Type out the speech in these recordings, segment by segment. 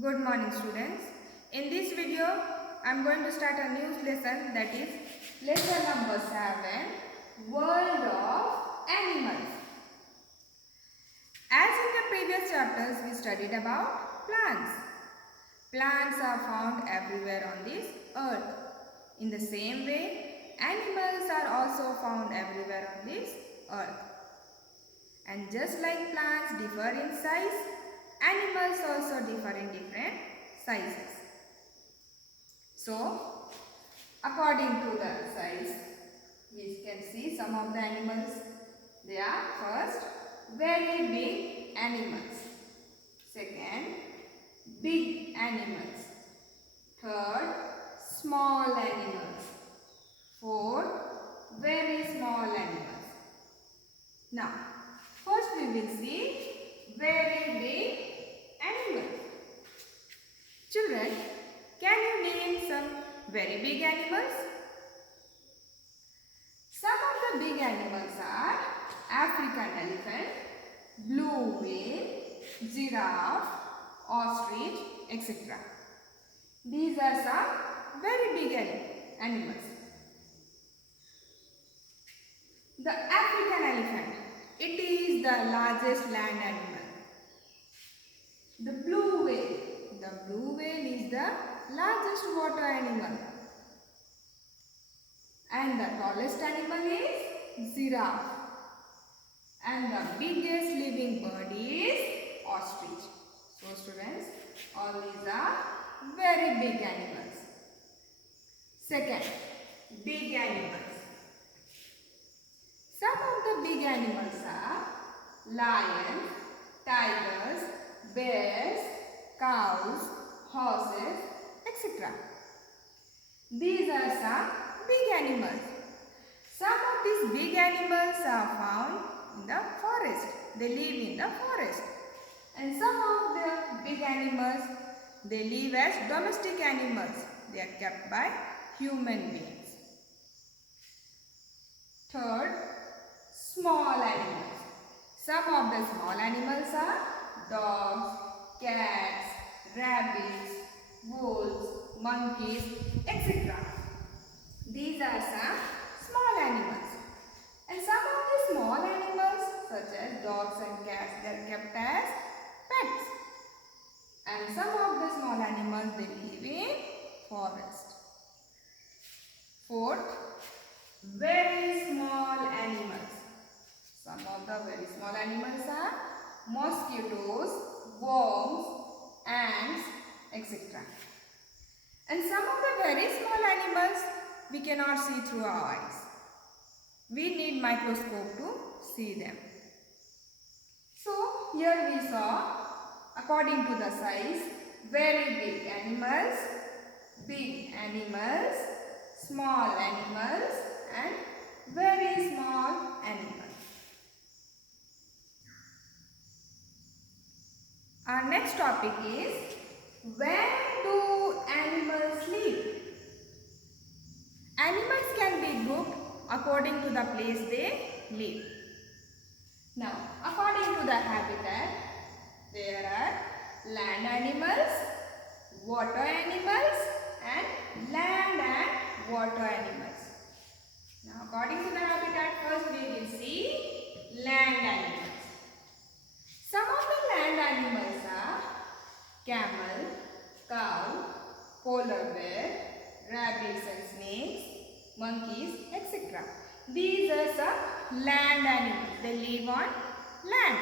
Good morning students. In this video, I am going to start a new lesson, that is lesson number 7, World of Animals. As in the previous chapters, we studied about plants. Plants are found everywhere on this earth. In the same way, animals are also found everywhere on this earth. And just like plants differ in size, animals also differ in different sizes. So, according to the size, we can see some of the animals. They are first, very big animals. Second, big animals. Third, small animals. Fourth, very small animals. Now, first we will see very big animals. Children, can you name some very big animals? Some of the big animals are African elephant, blue whale, giraffe, ostrich, etc. These are some very big animals. The African elephant, it is the largest land animal. The blue whale is the largest water animal. And the tallest animal is giraffe. And the biggest living bird is ostrich. So students, all these are very big animals. Second, big animals. Some of the big animals are lions, tigers, bears, cows, horses, etc. These are some big animals. Some of these big animals are found in the forest. They live in the forest. And some of the big animals, they live as domestic animals. They are kept by human beings. Third, small animals. Some of the small animals are dogs, cats, rabbits, wolves, monkeys, etc. These are some small animals. And some of the small animals such as dogs and cats, they are kept as pets. And some of the small animals, they live in forest. Fourth, very small animals. Some of the very small animals are mosquitoes, worms, ants, etc. And some of the very small animals we cannot see through our eyes. We need microscope to see them. So here we saw, according to the size, very big animals, small animals and very small animals. Our next topic is, where do animals live? Animals can be grouped according to the place they live. Now, according to the habitat, there are land animals, water animals and land and water animals. Now, according to the habitat, first we will see land animals. Some of the land animals are camel, cow, polar bear, rabbits and snakes, monkeys, etc. These are some land animals. They live on land.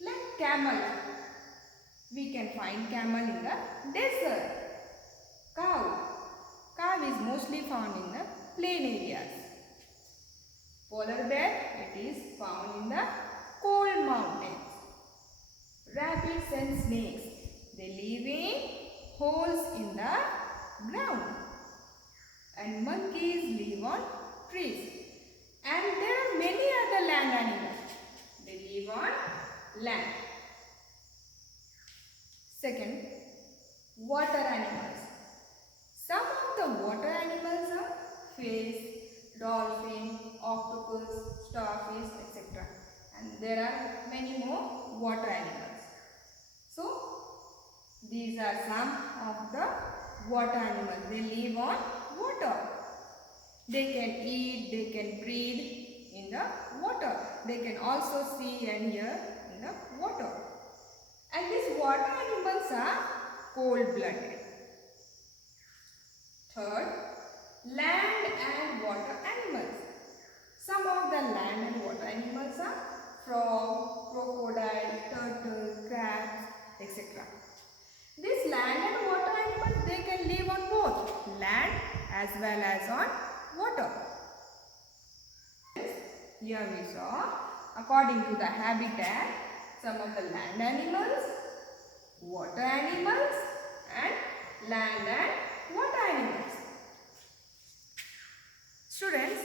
Like camel. We can find camel in the desert. Cow is mostly found in the plain areas. Polar bear, it is found in the cold mountains. Rabbits and snakes, they live in holes in the ground. And monkeys live on trees. And there are many other land animals. They live on land. Second, water animals. Some of the water animals are fish, dolphin, octopus, starfish, etc. And there are many more water animals. So, These are some of the water animals. They live on water. They can eat, they can breathe in the water. They can also see and hear in the water. And these water animals are cold-blooded. Third, land and water animals. Some of the land and water animals are frog, crocodile, turtle, crabs, etc. These land and water animals, they can live on both land as well as on water. Here we saw, according to the habitat, some of the land animals, water animals and land and water animals. Students,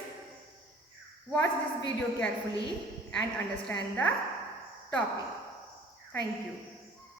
watch this video carefully and understand the topic. Thank you.